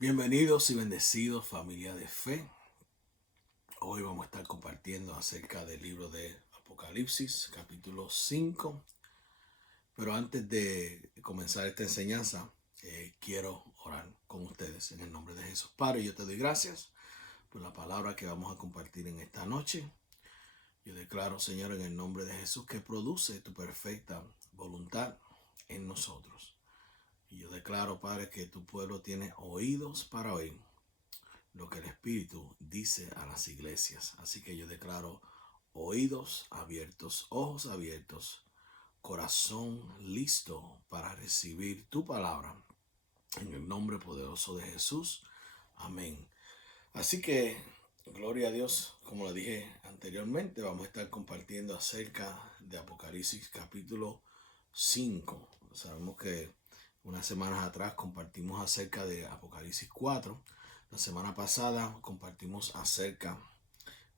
Bienvenidos y bendecidos, familia de fe. Hoy vamos a estar compartiendo acerca del libro de Apocalipsis, capítulo 5. Pero antes de comenzar esta enseñanza, quiero orar con ustedes en el nombre de Jesús. Padre, yo te doy gracias por la palabra que vamos a compartir en esta noche. Yo declaro, Señor, en el nombre de Jesús, que produce tu perfecta voluntad en nosotros. Y yo declaro, Padre, que tu pueblo tiene oídos para oír lo que el Espíritu dice a las iglesias. Así que yo declaro oídos abiertos, ojos abiertos, corazón listo para recibir tu palabra. En el nombre poderoso de Jesús. Amén. Así que, gloria a Dios, como le dije anteriormente, vamos a estar compartiendo acerca de Apocalipsis capítulo 5. Sabemos que unas semanas atrás compartimos acerca de Apocalipsis 4. La semana pasada compartimos acerca,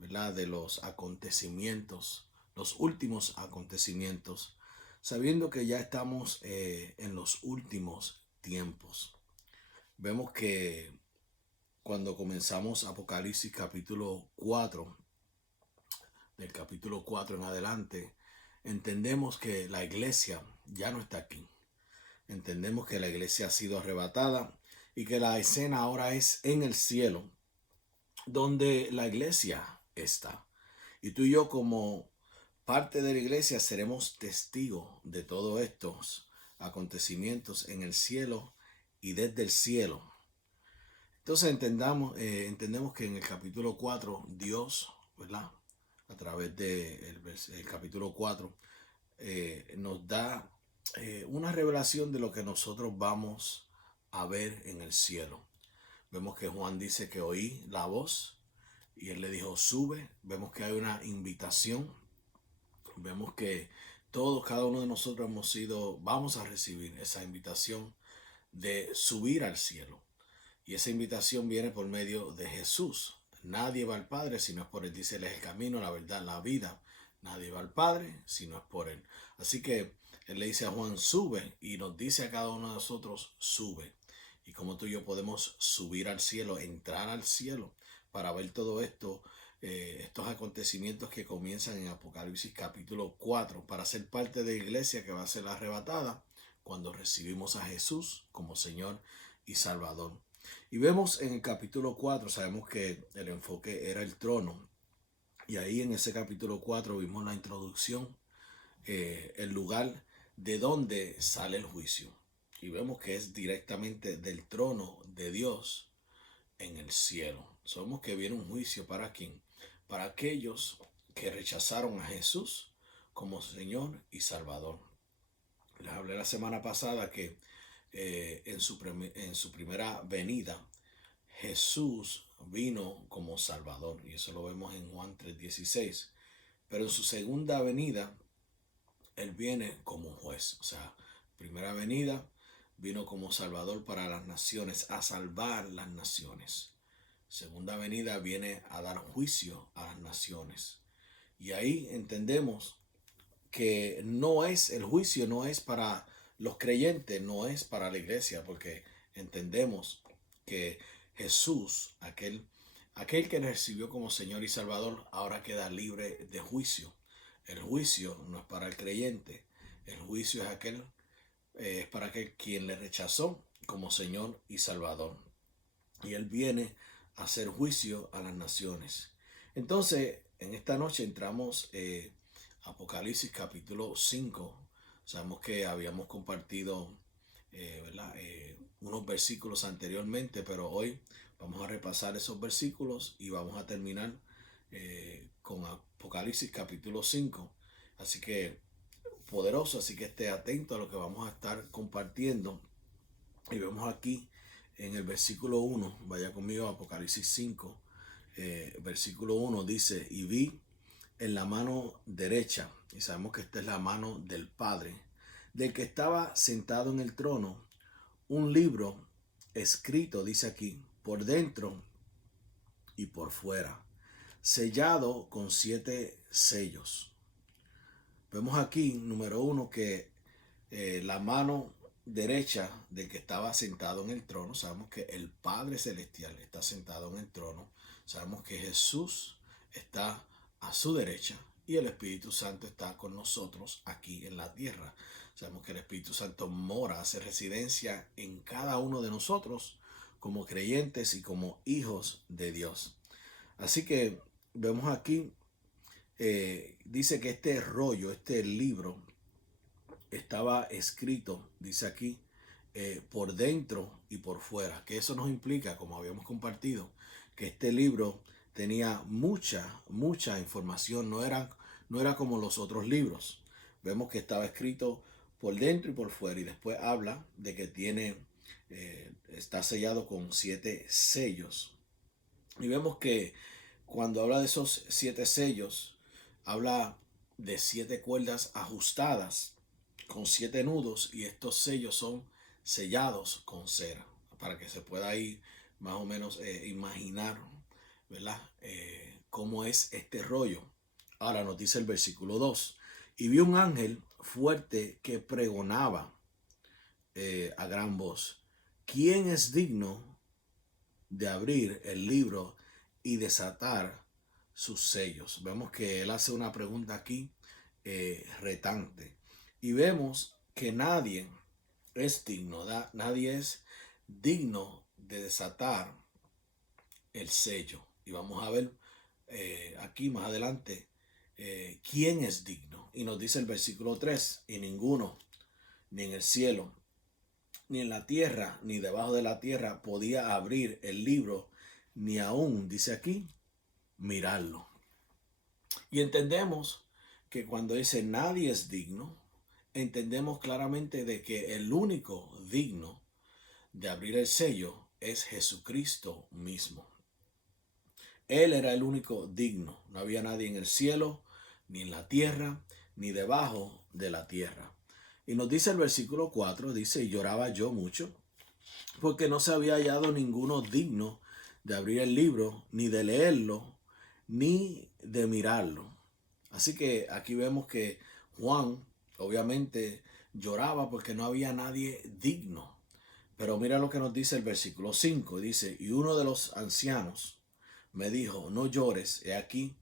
¿verdad?, de los acontecimientos, los últimos acontecimientos, sabiendo que ya estamos en los últimos tiempos. Vemos que cuando comenzamos Apocalipsis capítulo 4, del capítulo 4 en adelante, entendemos que la iglesia ya no está aquí. Entendemos que la iglesia ha sido arrebatada y que la escena ahora es en el cielo, donde la iglesia está. Y tú y yo, como parte de la iglesia, seremos testigos de todos estos acontecimientos en el cielo y desde el cielo. Entonces entendemos que en el capítulo 4 Dios, ¿verdad?, a través del capítulo 4, nos da una revelación de lo que nosotros vamos a ver en el cielo. Vemos que Juan dice que oí la voz y él le dijo sube. Vemos que hay una invitación. Vemos que todos, cada uno de nosotros vamos a recibir esa invitación de subir al cielo. Y esa invitación viene por medio de Jesús. Nadie va al Padre si no es por Él. Dice, Él es el camino, la verdad, la vida. Nadie va al Padre si no es por Él. Así que Él le dice a Juan, sube. Y nos dice a cada uno de nosotros, sube. Y como tú y yo podemos subir al cielo, entrar al cielo para ver todo esto, estos acontecimientos que comienzan en Apocalipsis capítulo 4, para ser parte de la iglesia que va a ser arrebatada cuando recibimos a Jesús como Señor y Salvador. Y vemos en el capítulo 4, sabemos que el enfoque era el trono. Y ahí en ese capítulo 4 vimos la introducción, el lugar de donde sale el juicio. Y vemos que es directamente del trono de Dios en el cielo. Sabemos que viene un juicio ¿para quién? Para aquellos que rechazaron a Jesús como Señor y Salvador. Les hablé la semana pasada que en su primera venida Jesús vino como Salvador, y eso lo vemos en Juan 3:16. Pero en su segunda venida, Él viene como juez. O sea, primera venida, vino como Salvador para las naciones, a salvar las naciones. Segunda venida, viene a dar juicio a las naciones. Y ahí entendemos que el juicio no es para los creyentes, no es para la iglesia, porque entendemos que Jesús, aquel que recibió como Señor y Salvador, ahora queda libre de juicio. El juicio no es para el creyente, el juicio es para aquel quien le rechazó como Señor y Salvador. Y Él viene a hacer juicio a las naciones. Entonces, en esta noche entramos Apocalipsis capítulo 5. Sabemos que habíamos compartido ¿verdad? Unos versículos anteriormente, pero hoy vamos a repasar esos versículos y vamos a terminar con Apocalipsis capítulo 5. Así que poderoso, así que esté atento a lo que vamos a estar compartiendo. Y vemos aquí en el versículo 1, vaya conmigo a Apocalipsis 5, versículo 1 dice, y vi en la mano derecha, y sabemos que esta es la mano del Padre, del que estaba sentado en el trono, un libro escrito, dice aquí, por dentro y por fuera, sellado con 7 sellos. Vemos aquí, número 1, que la mano derecha del que estaba sentado en el trono. Sabemos que el Padre Celestial está sentado en el trono. Sabemos que Jesús está a su derecha y el Espíritu Santo está con nosotros aquí en la tierra. Sabemos que el Espíritu Santo mora, hace residencia en cada uno de nosotros como creyentes y como hijos de Dios. Así que vemos aquí, dice que este rollo, este libro, estaba escrito, dice aquí, por dentro y por fuera, que eso nos implica, como habíamos compartido, que este libro tenía mucha información, no era como los otros libros. Vemos que estaba escrito por dentro y por fuera, y después habla de que está sellado con 7 sellos. Y vemos que cuando habla de esos 7 sellos, habla de 7 cuerdas ajustadas con 7 nudos, y estos sellos son sellados con cera, para que se pueda ahí más o menos imaginar, ¿verdad? Cómo es este rollo. Ahora nos dice el versículo 2: y vi un ángel fuerte que pregonaba a gran voz: ¿quién es digno de abrir el libro y desatar sus sellos? Vemos que él hace una pregunta aquí retante, y vemos que nadie es digno, nadie es digno de desatar el sello. Y vamos a ver aquí más adelante quién es digno. Y nos dice el versículo 3: y ninguno, ni en el cielo, ni en la tierra, ni debajo de la tierra, podía abrir el libro, ni aún, dice aquí, mirarlo. Y entendemos que cuando dice nadie es digno, entendemos claramente de que el único digno de abrir el sello es Jesucristo mismo. Él era el único digno. No había nadie en el cielo, ni en la tierra, ni debajo de la tierra. Y nos dice el versículo 4, dice: y lloraba yo mucho, porque no se había hallado ninguno digno de abrir el libro, ni de leerlo, ni de mirarlo. Así que aquí vemos que Juan obviamente lloraba porque no había nadie digno. Pero mira lo que nos dice el versículo 5. Dice: y uno de los ancianos me dijo: no llores, he aquí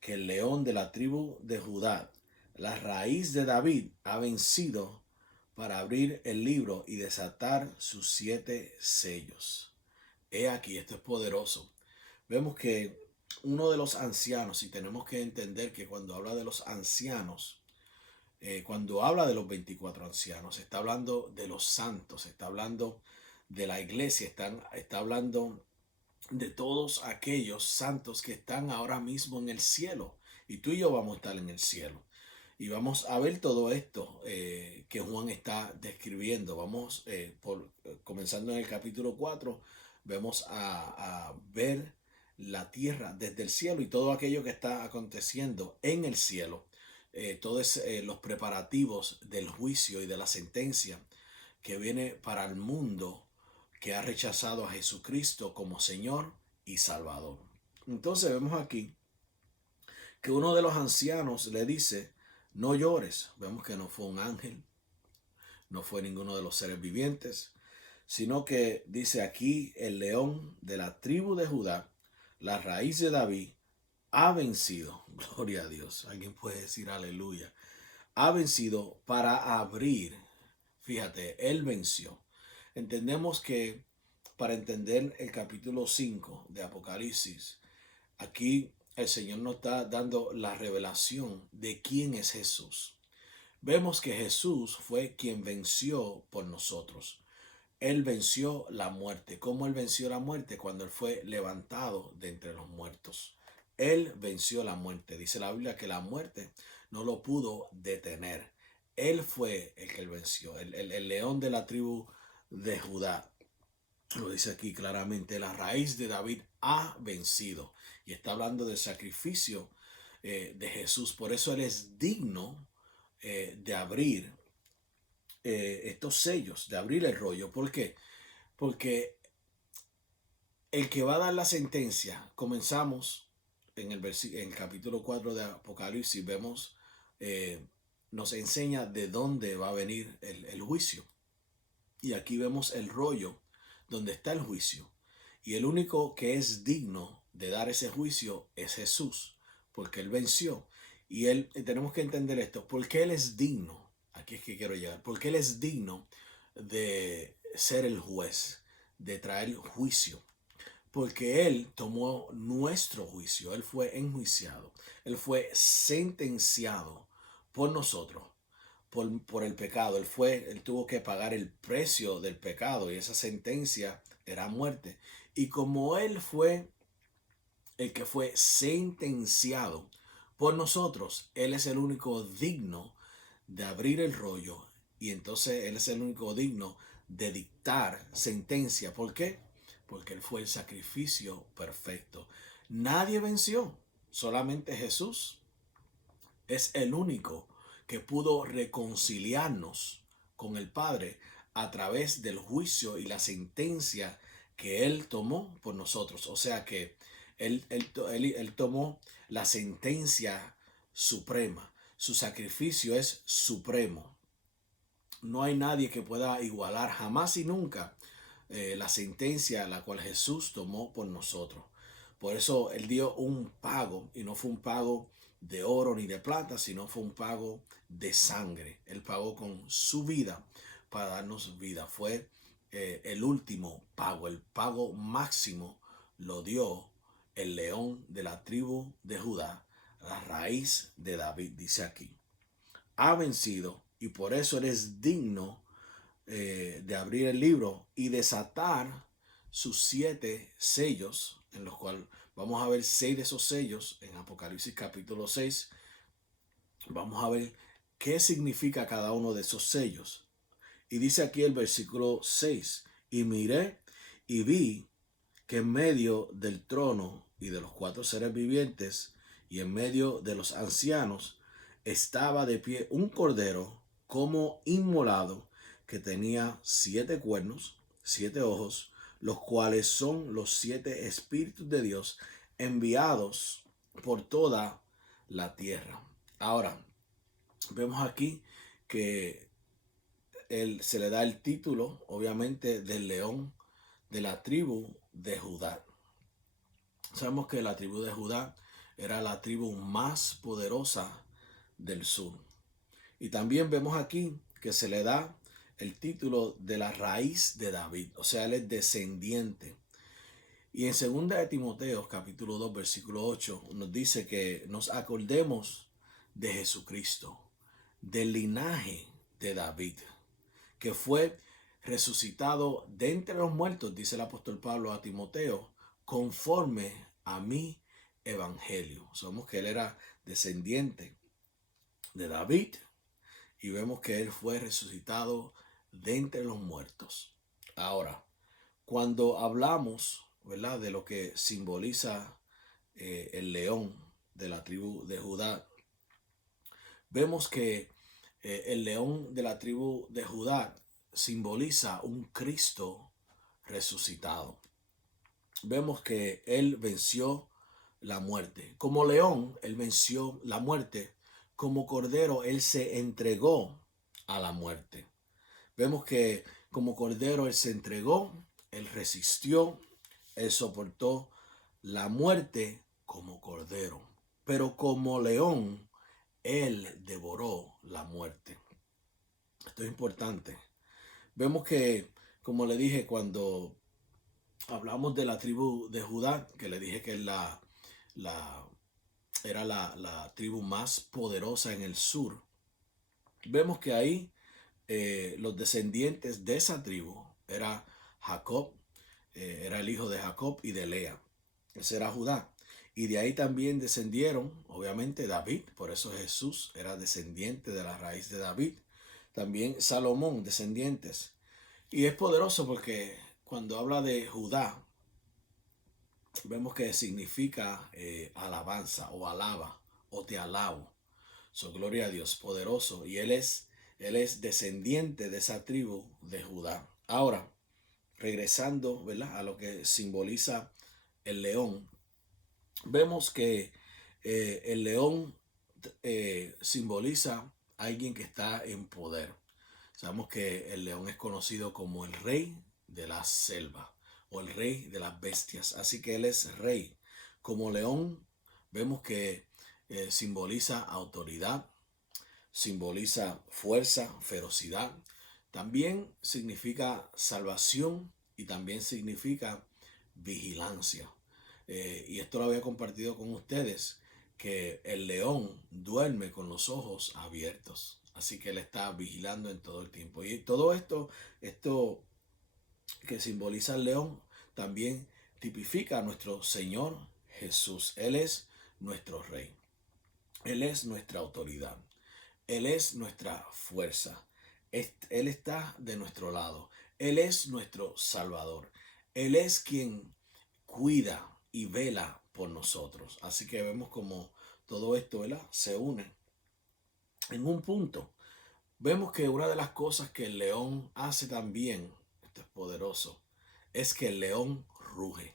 que el león de la tribu de Judá, la raíz de David, ha vencido para abrir el libro y desatar sus 7 sellos. He aquí, esto es poderoso. Vemos que uno de los ancianos, y tenemos que entender que cuando habla de los ancianos, cuando habla de los 24 ancianos, está hablando de los santos, está hablando de la iglesia, está hablando de todos aquellos santos que están ahora mismo en el cielo. Y tú y yo vamos a estar en el cielo. Y vamos a ver todo esto que Juan está describiendo. Vamos, comenzando en el capítulo 4, vemos a ver la tierra desde el cielo y todo aquello que está aconteciendo en el cielo. Todos los preparativos del juicio y de la sentencia que viene para el mundo que ha rechazado a Jesucristo como Señor y Salvador. Entonces vemos aquí que uno de los ancianos le dice: no llores. Vemos que no fue un ángel, no fue ninguno de los seres vivientes, sino que dice aquí: el león de la tribu de Judá, la raíz de David, ha vencido. Gloria a Dios. Alguien puede decir aleluya. Ha vencido para abrir. Fíjate, él venció. Entendemos que para entender el capítulo 5 de Apocalipsis, aquí el Señor nos está dando la revelación de quién es Jesús. Vemos que Jesús fue quien venció por nosotros. Él venció la muerte. ¿Cómo él venció la muerte? Cuando él fue levantado de entre los muertos. Él venció la muerte. Dice la Biblia que la muerte no lo pudo detener. Él fue el que él venció. El león de la tribu de Judá. Lo dice aquí claramente: la raíz de David ha vencido. Y está hablando del sacrificio de Jesús. Por eso él es digno de abrir estos sellos, de abrir el rollo. ¿Por qué? Porque el que va a dar la sentencia, comenzamos en el capítulo 4 de Apocalipsis, vemos, nos enseña de dónde va a venir el juicio. Y aquí vemos el rollo donde está el juicio. Y el único que es digno de dar ese juicio es Jesús, porque Él venció. Y tenemos que entender esto, porque Él es digno, aquí es que quiero llegar, porque Él es digno de ser el juez, de traer juicio, porque Él tomó nuestro juicio, Él fue enjuiciado, Él fue sentenciado por nosotros, por el pecado. Él tuvo que pagar el precio del pecado y esa sentencia era muerte. Y como Él fue el que fue sentenciado por nosotros, Él es el único digno de abrir el rollo y entonces Él es el único digno de dictar sentencia. ¿Por qué? Porque Él fue el sacrificio perfecto. Nadie venció, solamente Jesús es el único que pudo reconciliarnos con el Padre a través del juicio y la sentencia que Él tomó por nosotros. O sea que Él tomó la sentencia suprema. Su sacrificio es supremo. No hay nadie que pueda igualar jamás y nunca la sentencia la cual Jesús tomó por nosotros. Por eso Él dio un pago, y no fue un pago de oro ni de plata, sino fue un pago de sangre. Él pagó con su vida para darnos vida. Fue el último pago, el pago máximo lo dio el león de la tribu de Judá, la raíz de David, dice aquí. Ha vencido y por eso eres digno de abrir el libro y desatar sus 7 sellos, en los cuales vamos a ver 6 de esos sellos en Apocalipsis capítulo 6. Vamos a ver qué significa cada uno de esos sellos. Y dice aquí el versículo 6, y miré y vi que en medio del trono y de los 4 seres vivientes y en medio de los ancianos estaba de pie un cordero como inmolado, que tenía 7 cuernos, 7 ojos, los cuales son los 7 espíritus de Dios enviados por toda la tierra. Ahora, vemos aquí que se le da el título, obviamente, del león de la tribu de Judá. Sabemos que la tribu de Judá era la tribu más poderosa del sur. Y también vemos aquí que se le da el título de la raíz de David, o sea, él es descendiente. Y en 2 de Timoteo, capítulo 2, versículo 8, nos dice que nos acordemos de Jesucristo, del linaje de David, que fue resucitado de entre los muertos, dice el apóstol Pablo a Timoteo, conforme a mi evangelio. Sabemos que él era descendiente de David y vemos que él fue resucitado de entre los muertos. Ahora, cuando hablamos, ¿verdad?, de lo que simboliza el león de la tribu de Judá, vemos que el león de la tribu de Judá simboliza un Cristo resucitado. Vemos que él venció la muerte. Como león, él venció la muerte. Como cordero, él se entregó a la muerte. Vemos que como cordero, él se entregó, él resistió, él soportó la muerte como cordero. Pero como león, él devoró la muerte. Esto es importante. Vemos que, como le dije, cuando hablamos de la tribu de Judá, que le dije que era la tribu más poderosa en el sur, vemos que ahí los descendientes de esa tribu era Jacob, era el hijo de Jacob y de Lea. Ese era Judá. Y de ahí también descendieron, obviamente, David. Por eso Jesús era descendiente de la raíz de David. También Salomón, descendientes. Y es poderoso porque cuando habla de Judá, vemos que significa alabanza o alaba o te alabo. Gloria a Dios, poderoso. Y él es descendiente de esa tribu de Judá. Ahora, regresando, ¿verdad?, a lo que simboliza el león, vemos que el león simboliza a alguien que está en poder. Sabemos que el león es conocido como el rey de la selva o el rey de las bestias. Así que él es rey. Como león vemos que simboliza autoridad, simboliza fuerza, ferocidad. También significa salvación y también significa vigilancia. Y esto lo había compartido con ustedes, que el león duerme con los ojos abiertos. Así que él está vigilando en todo el tiempo. Y todo esto que simboliza el león, también tipifica a nuestro Señor Jesús. Él es nuestro Rey. Él es nuestra autoridad. Él es nuestra fuerza. Él está de nuestro lado. Él es nuestro Salvador. Él es quien cuida y vela por nosotros. Así que vemos como todo esto, ¿verdad?, se une en un punto. Vemos que una de las cosas que el león hace también, esto es poderoso, es que el león ruge.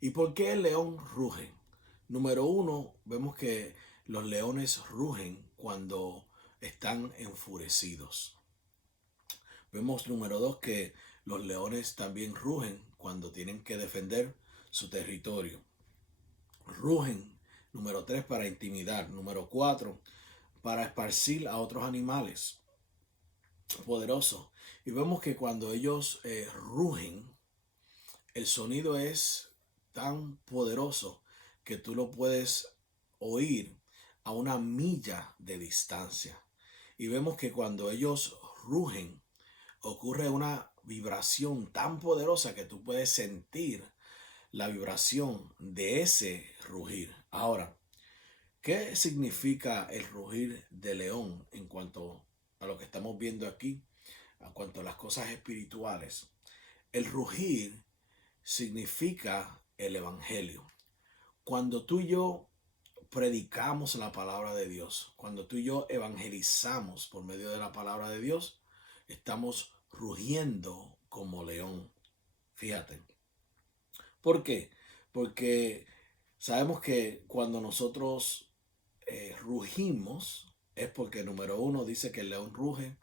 ¿Y por qué el león ruge? Número uno, vemos que los leones rugen cuando están enfurecidos. Vemos, número dos, que los leones también rugen cuando tienen que defender su territorio. Rugen, número tres, para intimidar. Número cuatro, para esparcir a otros animales. Poderoso. Y vemos que cuando ellos rugen, el sonido es tan poderoso que tú lo puedes oír a una milla de distancia. Y vemos que cuando ellos rugen, ocurre una vibración tan poderosa que tú puedes sentir la vibración de ese rugir. Ahora, ¿qué significa el rugir de león en cuanto a lo que estamos viendo aquí, en cuanto a las cosas espirituales? El rugir significa el evangelio. Cuando tú y yo predicamos la palabra de Dios, cuando tú y yo evangelizamos por medio de la palabra de Dios, estamos rugiendo como león. Fíjate. ¿Por qué? Porque sabemos que cuando nosotros rugimos es porque, número uno, dice que el león ruge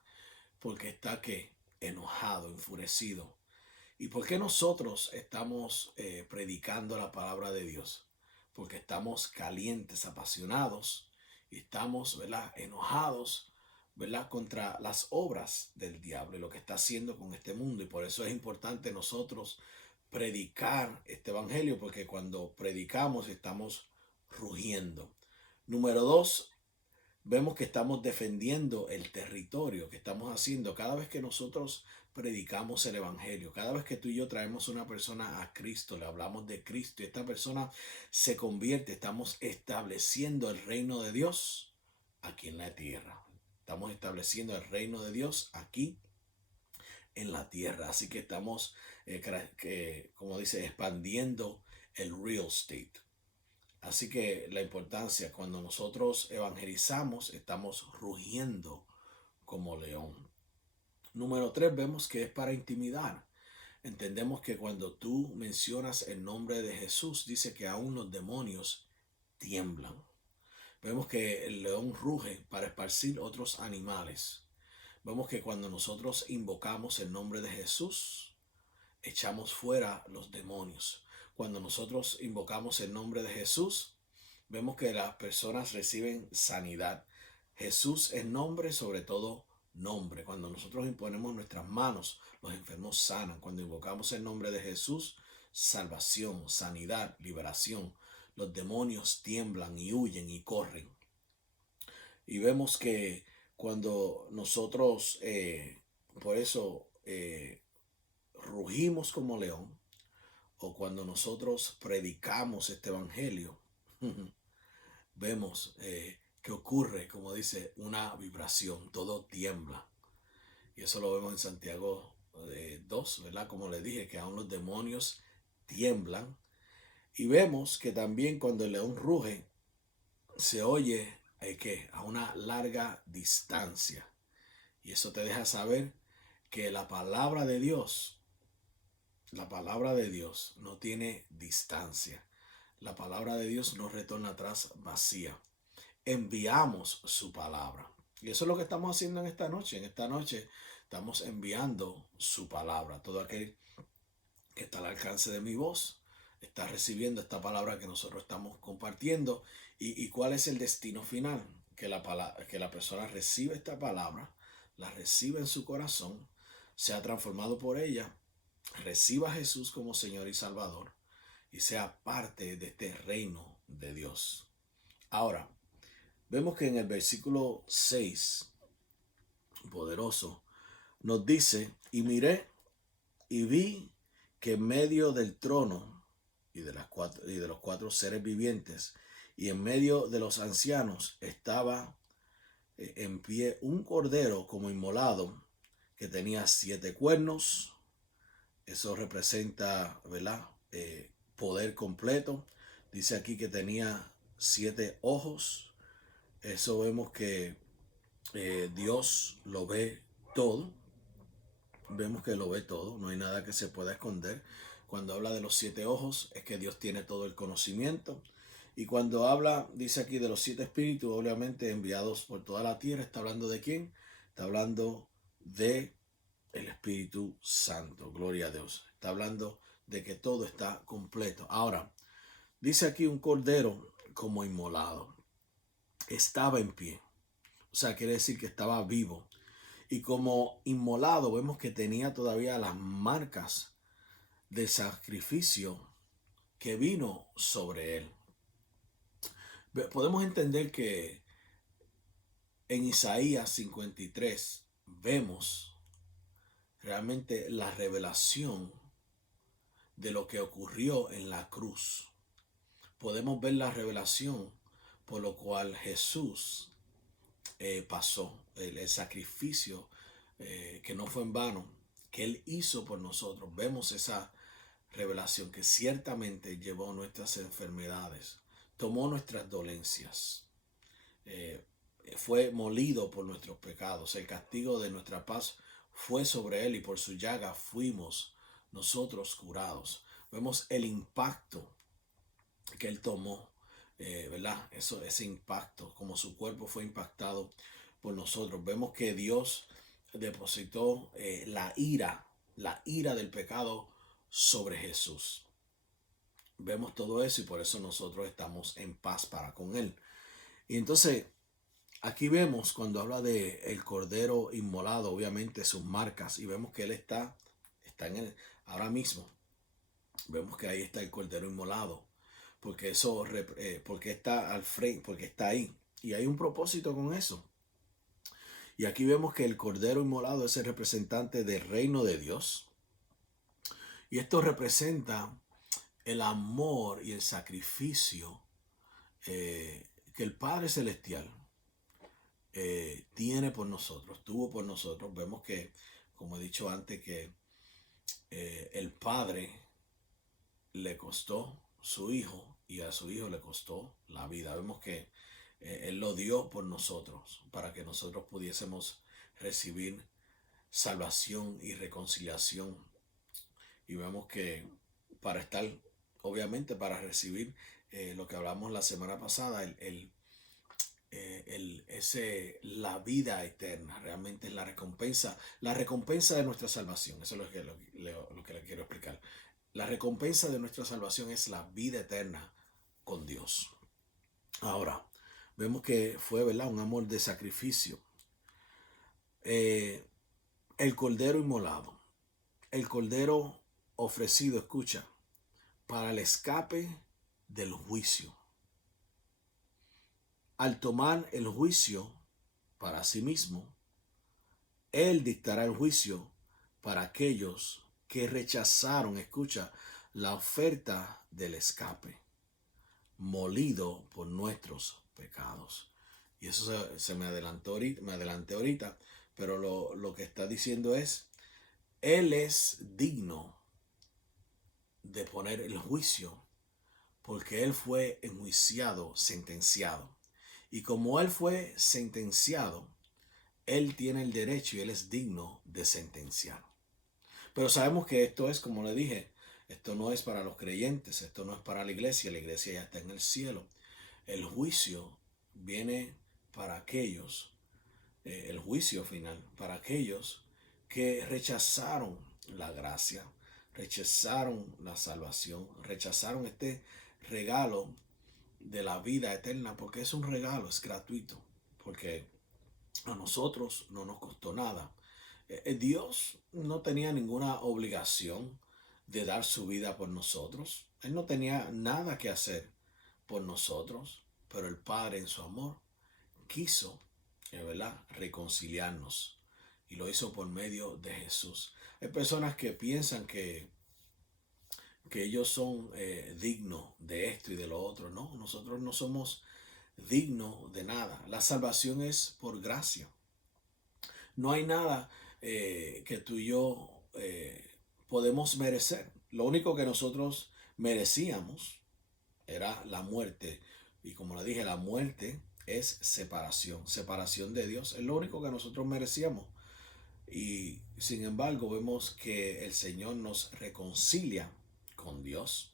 porque está ¿qué? Enojado, enfurecido. ¿Y por qué nosotros estamos predicando la palabra de Dios? Porque estamos calientes, apasionados y estamos, ¿verdad?, enojados, ¿verdad?, contra las obras del diablo y lo que está haciendo con este mundo. Y por eso es importante nosotros predicar este evangelio, porque cuando predicamos estamos rugiendo. Número dos, vemos que estamos defendiendo el territorio que estamos haciendo cada vez que nosotros predicamos el evangelio. Cada vez que tú y yo traemos una persona a Cristo, le hablamos de Cristo y esta persona se convierte, estamos estableciendo el reino de Dios aquí en la tierra. Estamos estableciendo el reino de Dios aquí en la tierra. Así que estamos, como dice, expandiendo el real estate. Así que la importancia, cuando nosotros evangelizamos, estamos rugiendo como león. Número tres, vemos que es para intimidar. Entendemos que cuando tú mencionas el nombre de Jesús, dice que aún los demonios tiemblan. Vemos que el león ruge para esparcir otros animales. Vemos que cuando nosotros invocamos el nombre de Jesús, echamos fuera los demonios. Cuando nosotros invocamos el nombre de Jesús, vemos que las personas reciben sanidad. Jesús es nombre, sobre todo nombre. Cuando nosotros imponemos nuestras manos, los enfermos sanan. Cuando invocamos el nombre de Jesús, salvación, sanidad, liberación. Los demonios tiemblan y huyen y corren. Y vemos que cuando nosotros, por eso, rugimos como león, o cuando nosotros predicamos este evangelio, vemos que ocurre, como dice, una vibración, todo tiembla. Y eso lo vemos en Santiago 2, ¿verdad? Como les dije, que aún los demonios tiemblan. Y vemos que también cuando el león ruge, se oye que a una larga distancia. Y eso te deja saber que la palabra de Dios no tiene distancia. La palabra de Dios no retorna atrás vacía. Enviamos su palabra. Y eso es lo que estamos haciendo en esta noche. En esta noche estamos enviando su palabra. Todo aquel que está al alcance de mi voz está recibiendo esta palabra que nosotros estamos compartiendo. ¿Y cuál es el destino final? Que la persona recibe esta palabra, la recibe en su corazón, sea transformado por ella, reciba a Jesús como Señor y Salvador y sea parte de este reino de Dios. Ahora, vemos que en el versículo 6, poderoso, nos dice, y miré y vi que en medio del trono y de los cuatro seres vivientes y en medio de los ancianos estaba en pie un cordero como inmolado que tenía 7 cuernos. Eso representa, ¿verdad? Poder completo. Dice aquí que tenía 7 ojos. Eso vemos que Dios lo ve todo. Vemos que lo ve todo. No hay nada que se pueda esconder. Cuando habla de los 7 ojos es que Dios tiene todo el conocimiento. Y cuando habla, dice aquí de los 7 espíritus, obviamente enviados por toda la tierra, ¿está hablando de quién? Está hablando de el Espíritu Santo. Gloria a Dios. Está hablando de que todo está completo. Ahora, dice aquí un cordero como inmolado. Estaba en pie. O sea, quiere decir que estaba vivo. Y como inmolado vemos que tenía todavía las marcas del sacrificio que vino sobre él. Podemos entender que en Isaías 53 vemos realmente la revelación de lo que ocurrió en la cruz. Podemos ver la revelación por lo cual Jesús pasó, el sacrificio que no fue en vano, que Él hizo por nosotros. Vemos esa revelación que ciertamente llevó nuestras enfermedades, tomó nuestras dolencias, eh, fue molido por nuestros pecados. El castigo de nuestra paz fue sobre Él y por su llaga fuimos nosotros curados. Vemos el impacto que Él tomó, ¿verdad? Ese impacto, como su cuerpo fue impactado por nosotros. Vemos que Dios depositó la ira del pecado sobre Jesús. Vemos todo eso y por eso nosotros estamos en paz para con Él. Y entonces, aquí vemos cuando habla de el cordero inmolado, obviamente sus marcas, y vemos que Él está en él ahora mismo. Vemos que ahí está el cordero inmolado, porque porque está al frente, porque está ahí. Y hay un propósito con eso. Y aquí vemos que el cordero inmolado es el representante del reino de Dios. Y esto representa el amor y el sacrificio que el Padre Celestial tiene por nosotros, tuvo por nosotros. Vemos que, como he dicho antes, que el Padre le costó su hijo y a su hijo le costó la vida. Vemos que Él lo dio por nosotros para que nosotros pudiésemos recibir salvación y reconciliación. Y vemos que para estar, obviamente, para recibir lo que hablamos la semana pasada, la vida eterna, realmente es la recompensa de nuestra salvación. Eso es lo que le quiero explicar. La recompensa de nuestra salvación es la vida eterna con Dios. Ahora, vemos que fue, ¿verdad?, un amor de sacrificio. El cordero inmolado, el cordero ofrecido, escucha, para el escape del juicio. Al tomar el juicio para sí mismo, Él dictará el juicio para aquellos que rechazaron, escucha, la oferta del escape, molido por nuestros pecados. Y eso se me adelanté ahorita, pero lo que está diciendo es, Él es digno de poner el juicio, porque Él fue enjuiciado, sentenciado. Y como Él fue sentenciado, Él tiene el derecho y Él es digno de sentenciar. Pero sabemos que esto es, como le dije, esto no es para los creyentes, esto no es para la iglesia ya está en el cielo. El juicio viene para aquellos el juicio final para aquellos que rechazaron la gracia, rechazaron la salvación, rechazaron este regalo de la vida eterna, porque es un regalo, es gratuito, porque a nosotros no nos costó nada. Dios no tenía ninguna obligación de dar su vida por nosotros. Él no tenía nada que hacer por nosotros, pero el Padre en su amor quiso, ¿verdad?, reconciliarnos y lo hizo por medio de Jesús. Hay personas que piensan que ellos son dignos de esto y de lo otro. No, nosotros no somos dignos de nada. La salvación es por gracia. No hay nada que tú y yo podemos merecer. Lo único que nosotros merecíamos era la muerte. Y como le dije, la muerte es separación, separación de Dios. Es lo único que nosotros merecíamos. Y sin embargo vemos que el Señor nos reconcilia con Dios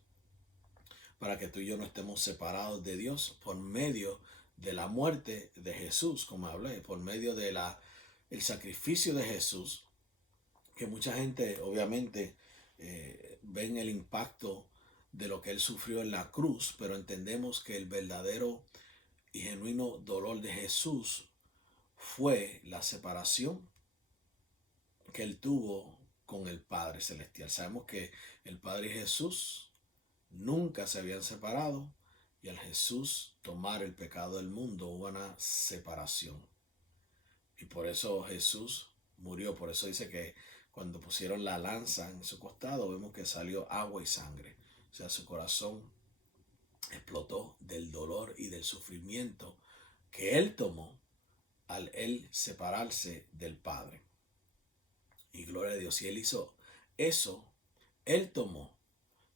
para que tú y yo no estemos separados de Dios por medio de la muerte de Jesús, como hablé, por medio de el sacrificio de Jesús, que mucha gente obviamente ven el impacto de lo que él sufrió en la cruz, pero entendemos que el verdadero y genuino dolor de Jesús fue la separación que él tuvo con el Padre Celestial. Sabemos que el Padre y Jesús nunca se habían separado y al Jesús tomar el pecado del mundo hubo una separación. Y por eso Jesús murió. Por eso dice que cuando pusieron la lanza en su costado vemos que salió agua y sangre. O sea, su corazón explotó del dolor y del sufrimiento que él tomó al él separarse del Padre. Y gloria a Dios. Si él hizo eso, él tomó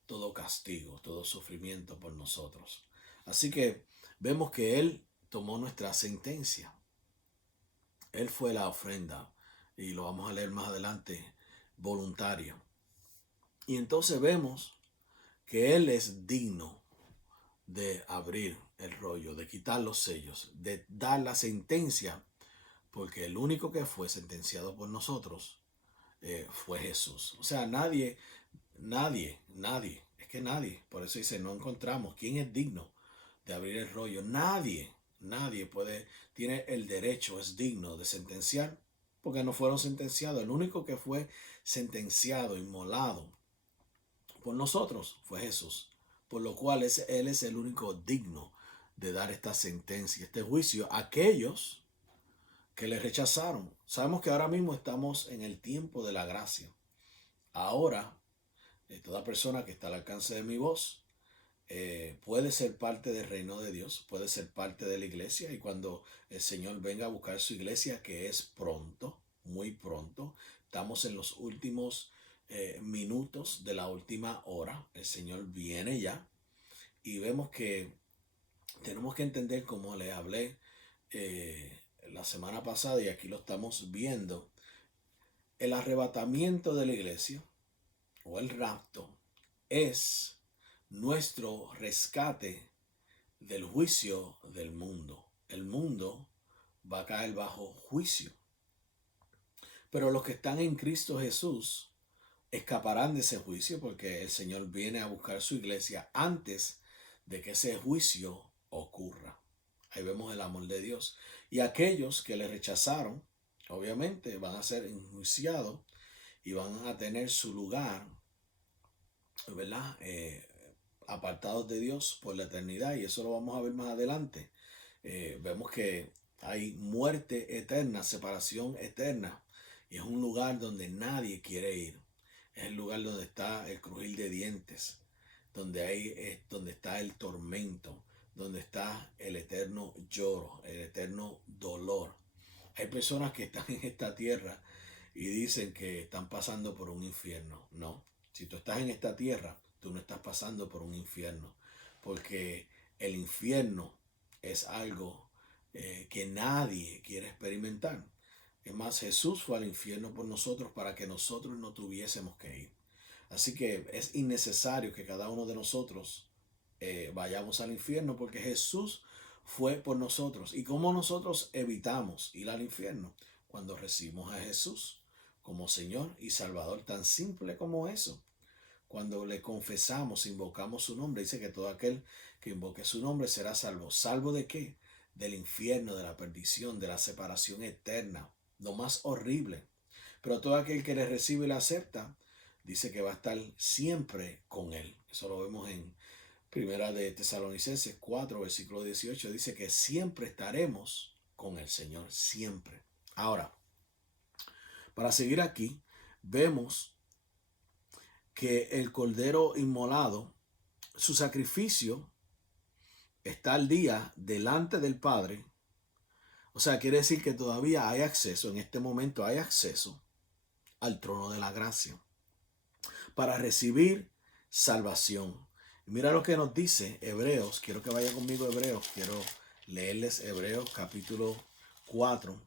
todo castigo, todo sufrimiento por nosotros. Así que vemos que él tomó nuestra sentencia. Él fue la ofrenda, y lo vamos a leer más adelante, voluntaria. Y entonces vemos que él es digno de abrir el rollo, de quitar los sellos, de dar la sentencia, porque el único que fue sentenciado por nosotros fue Jesús. O sea, nadie, es que nadie, por eso dice, no encontramos quién es digno de abrir el rollo. Nadie puede, tiene el derecho, es digno de sentenciar, porque no fueron sentenciados. El único que fue sentenciado, inmolado por nosotros fue Jesús, por lo cual él es el único digno de dar esta sentencia, este juicio a aquellos que le rechazaron. Sabemos que ahora mismo estamos en el tiempo de la gracia. Ahora, toda persona que está al alcance de mi voz puede ser parte del reino de Dios, puede ser parte de la iglesia, y cuando el Señor venga a buscar su iglesia, que es pronto, muy pronto, estamos en los últimos minutos de la última hora, el Señor viene ya, y vemos que tenemos que entender, como le hablé la semana pasada, y aquí lo estamos viendo, el arrebatamiento de la iglesia o el rapto es nuestro rescate del juicio del mundo. El mundo va a caer bajo juicio, pero los que están en Cristo Jesús escaparán de ese juicio, porque el Señor viene a buscar su iglesia antes de que ese juicio ocurra. Ahí vemos el amor de Dios. Y aquellos que le rechazaron, obviamente van a ser enjuiciados y van a tener su lugar, ¿verdad?, apartados de Dios por la eternidad, y eso lo vamos a ver más adelante. Vemos que hay muerte eterna, separación eterna, y es un lugar donde nadie quiere ir. Es el lugar donde está el crujir de dientes, donde está el tormento, donde está el eterno lloro, el eterno dolor. Hay personas que están en esta tierra y dicen que están pasando por un infierno. No, si tú estás en esta tierra, tú no estás pasando por un infierno, porque el infierno es algo que nadie quiere experimentar. Es más, Jesús fue al infierno por nosotros para que nosotros no tuviésemos que ir. Así que es innecesario que cada uno de nosotros vayamos al infierno, porque Jesús fue por nosotros. ¿Y cómo nosotros evitamos ir al infierno? Cuando recibimos a Jesús como Señor y Salvador, tan simple como eso. Cuando le confesamos, invocamos su nombre, dice que todo aquel que invoque su nombre será salvo. ¿Salvo de qué? Del infierno, de la perdición, de la separación eterna, lo más horrible. Pero todo aquel que le recibe y le acepta, dice que va a estar siempre con él. Eso lo vemos en Primera de Tesalonicenses 4, versículo 18. Dice que siempre estaremos con el Señor, siempre. Ahora, para seguir aquí, vemos que el Cordero inmolado, su sacrificio está al día delante del Padre. O sea, quiere decir que todavía hay acceso, en este momento hay acceso al trono de la gracia para recibir salvación. Y mira lo que nos dice Hebreos. Quiero que vaya conmigo a Hebreos. Quiero leerles Hebreos capítulo 4,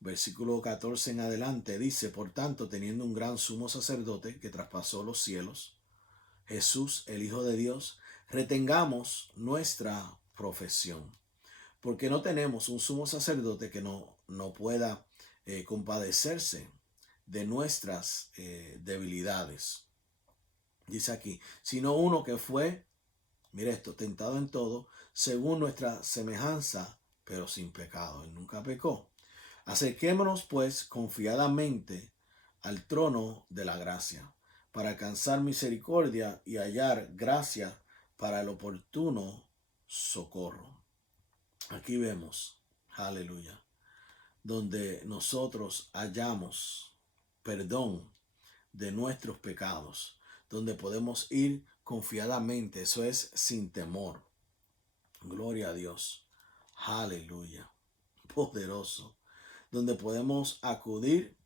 versículo 14 en adelante. Dice, por tanto, teniendo un gran sumo sacerdote que traspasó los cielos, Jesús, el Hijo de Dios, retengamos nuestra profesión. Porque no tenemos un sumo sacerdote que no pueda compadecerse de nuestras debilidades. Dice aquí, sino uno que fue, mire esto, tentado en todo, según nuestra semejanza, pero sin pecado. Él nunca pecó. Acerquémonos pues confiadamente al trono de la gracia, para alcanzar misericordia y hallar gracia para el oportuno socorro. Aquí vemos, aleluya, donde nosotros hallamos perdón de nuestros pecados, donde podemos ir confiadamente, eso es sin temor. Gloria a Dios, aleluya, poderoso, donde podemos acudir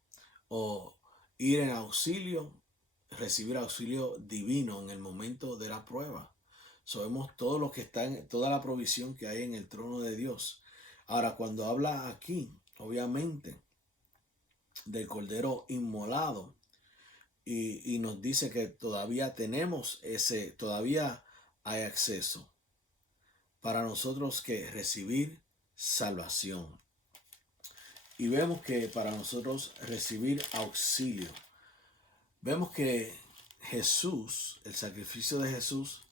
o ir en auxilio, recibir auxilio divino en el momento de la prueba. Sabemos todo lo que está en toda la provisión que hay en el trono de Dios. Ahora, cuando habla aquí, obviamente, del Cordero inmolado, y nos dice que todavía tenemos todavía hay acceso para nosotros que recibir salvación. Y vemos que para nosotros recibir auxilio, vemos que Jesús, el sacrificio de Jesús,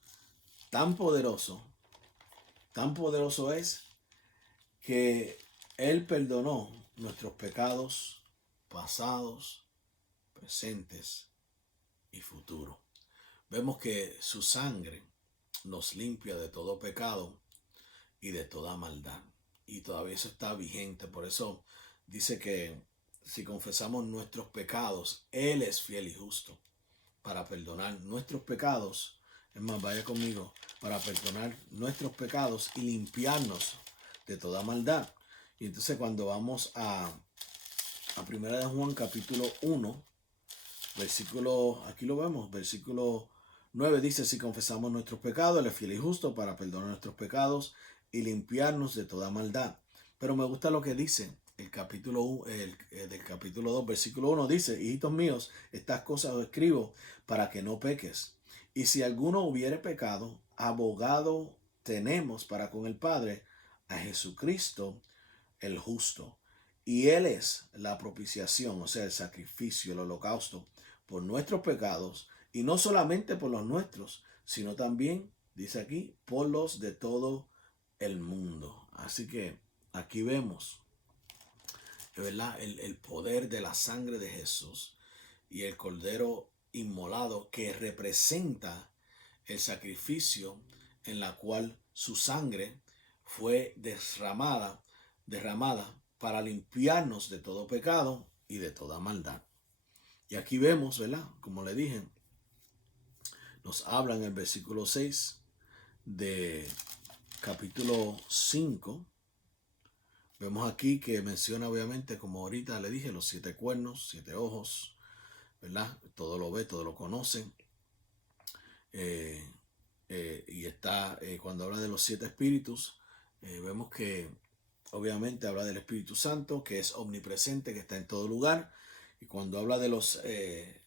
tan poderoso es que Él perdonó nuestros pecados pasados, presentes y futuros. Vemos que su sangre nos limpia de todo pecado y de toda maldad. Y todavía eso está vigente. Por eso dice que si confesamos nuestros pecados, Él es fiel y justo para perdonar nuestros pecados. Es más, vaya conmigo, para perdonar nuestros pecados y limpiarnos de toda maldad. Y entonces cuando vamos a Primera de Juan capítulo 1, versículo, aquí lo vemos, versículo 9 dice, si confesamos nuestros pecados, Él es fiel y justo para perdonar nuestros pecados y limpiarnos de toda maldad. Pero me gusta lo que dice el capítulo del capítulo 2, versículo 1, dice, hijitos míos, estas cosas os escribo para que no peques. Y si alguno hubiere pecado, abogado tenemos para con el Padre, a Jesucristo el justo. Y Él es la propiciación, o sea, el sacrificio, el holocausto, por nuestros pecados, y no solamente por los nuestros, sino también, dice aquí, por los de todo el mundo. Así que aquí vemos, ¿verdad?, el poder de la sangre de Jesús y el Cordero inmolado que representa el sacrificio en la cual su sangre fue derramada para limpiarnos de todo pecado y de toda maldad. Y aquí vemos, ¿verdad?, como le dije, nos habla en el versículo 6 de capítulo 5. Vemos aquí que menciona, obviamente, como ahorita le dije, los 7 cuernos, 7 ojos, ¿verdad? Todo lo ve, todo lo conoce. Y está, cuando habla de los 7 espíritus, vemos que obviamente habla del Espíritu Santo, que es omnipresente, que está en todo lugar. Y cuando habla de los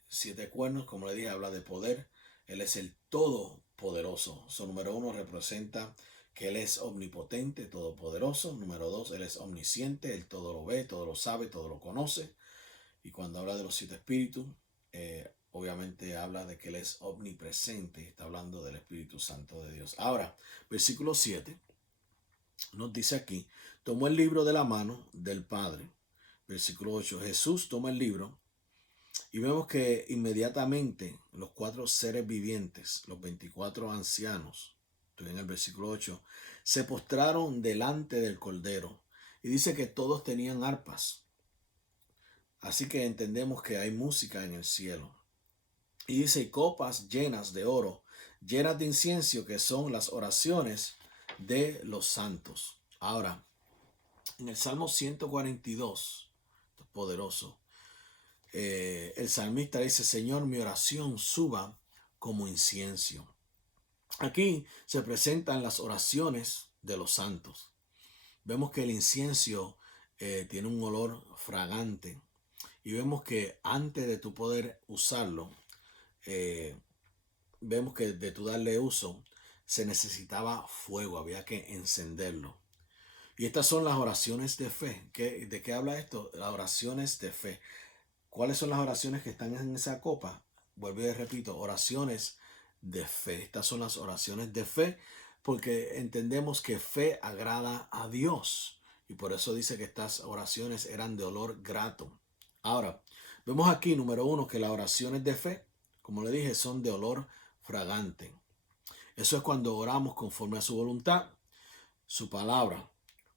7 cuernos, como le dije, habla de poder. Él es el todopoderoso. Número 1 representa que Él es omnipotente, todopoderoso. Número 2, Él es omnisciente, Él todo lo ve, todo lo sabe, todo lo conoce. Y cuando habla de los 7 espíritus, obviamente habla de que Él es omnipresente, está hablando del Espíritu Santo de Dios. Ahora, versículo 7 nos dice aquí, tomó el libro de la mano del Padre. Versículo 8, Jesús toma el libro y vemos que inmediatamente los 4 seres vivientes, los 24 ancianos, estoy en el versículo 8, se postraron delante del Cordero. Y dice que todos tenían arpas. Así que entendemos que hay música en el cielo. Y dice copas llenas de oro, llenas de incienso, que son las oraciones de los santos. Ahora, en el Salmo 142, poderoso, el salmista dice, Señor, mi oración suba como incienso. Aquí se presentan las oraciones de los santos. Vemos que el incienso tiene un olor fragante. Y vemos que antes de tu poder usarlo, vemos que de tu darle uso, se necesitaba fuego, había que encenderlo. Y estas son las oraciones de fe. ¿De qué habla esto? Las oraciones de fe. ¿Cuáles son las oraciones que están en esa copa? Vuelvo y repito, oraciones de fe. Estas son las oraciones de fe porque entendemos que fe agrada a Dios. Y por eso dice que estas oraciones eran de olor grato. Ahora, vemos aquí, número 1, que las oraciones de fe, como le dije, son de olor fragante. Eso es cuando oramos conforme a su voluntad, su palabra.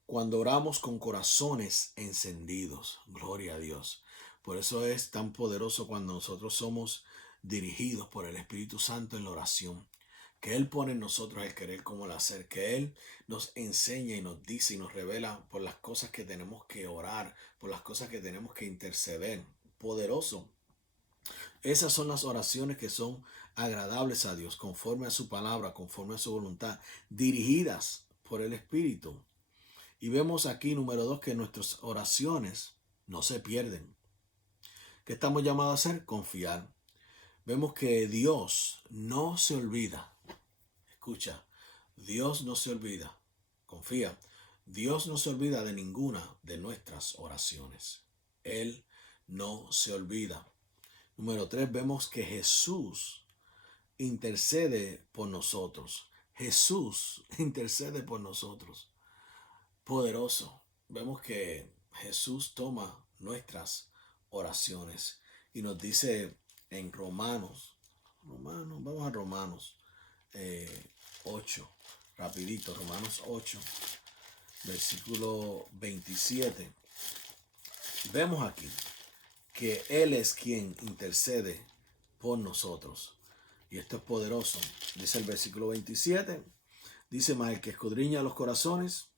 Cuando oramos con corazones encendidos. Gloria a Dios. Por eso es tan poderoso cuando nosotros somos dirigidos por el Espíritu Santo en la oración. Que Él pone en nosotros el querer como el hacer. Que Él nos enseña y nos dice y nos revela por las cosas que tenemos que orar, por las cosas que tenemos que interceder. Poderoso. Esas son las oraciones que son agradables a Dios, conforme a su palabra, conforme a su voluntad, dirigidas por el Espíritu. Y vemos aquí, número 2, que nuestras oraciones no se pierden. ¿Qué estamos llamados a hacer? Confiar. Vemos que Dios no se olvida. Escucha, Dios no se olvida. Confía. Dios no se olvida de ninguna de nuestras oraciones. Él no se olvida. Número 3, vemos que Jesús intercede por nosotros. Jesús intercede por nosotros. Poderoso. Vemos que Jesús toma nuestras oraciones y nos dice en vamos a Romanos 8, rapidito, Romanos 8, versículo 27. Vemos aquí que Él es quien intercede por nosotros. Y esto es poderoso. Dice el versículo 27, dice, más el que escudriña los corazones.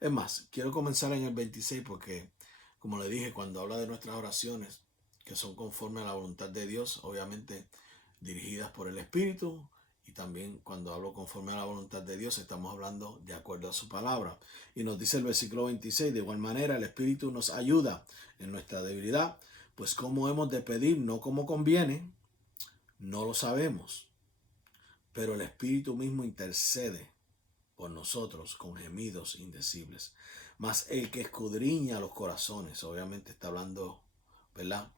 Es más, quiero comenzar en el 26 porque, como le dije, cuando habla de nuestras oraciones, que son conforme a la voluntad de Dios, obviamente dirigidas por el Espíritu, y también cuando hablo conforme a la voluntad de Dios, estamos hablando de acuerdo a su palabra. Y nos dice el versículo 26, de igual manera el Espíritu nos ayuda en nuestra debilidad, pues cómo hemos de pedir, no como conviene, no lo sabemos, pero el Espíritu mismo intercede por nosotros con gemidos indecibles. Mas el que escudriña los corazones, obviamente está hablando, ¿verdad?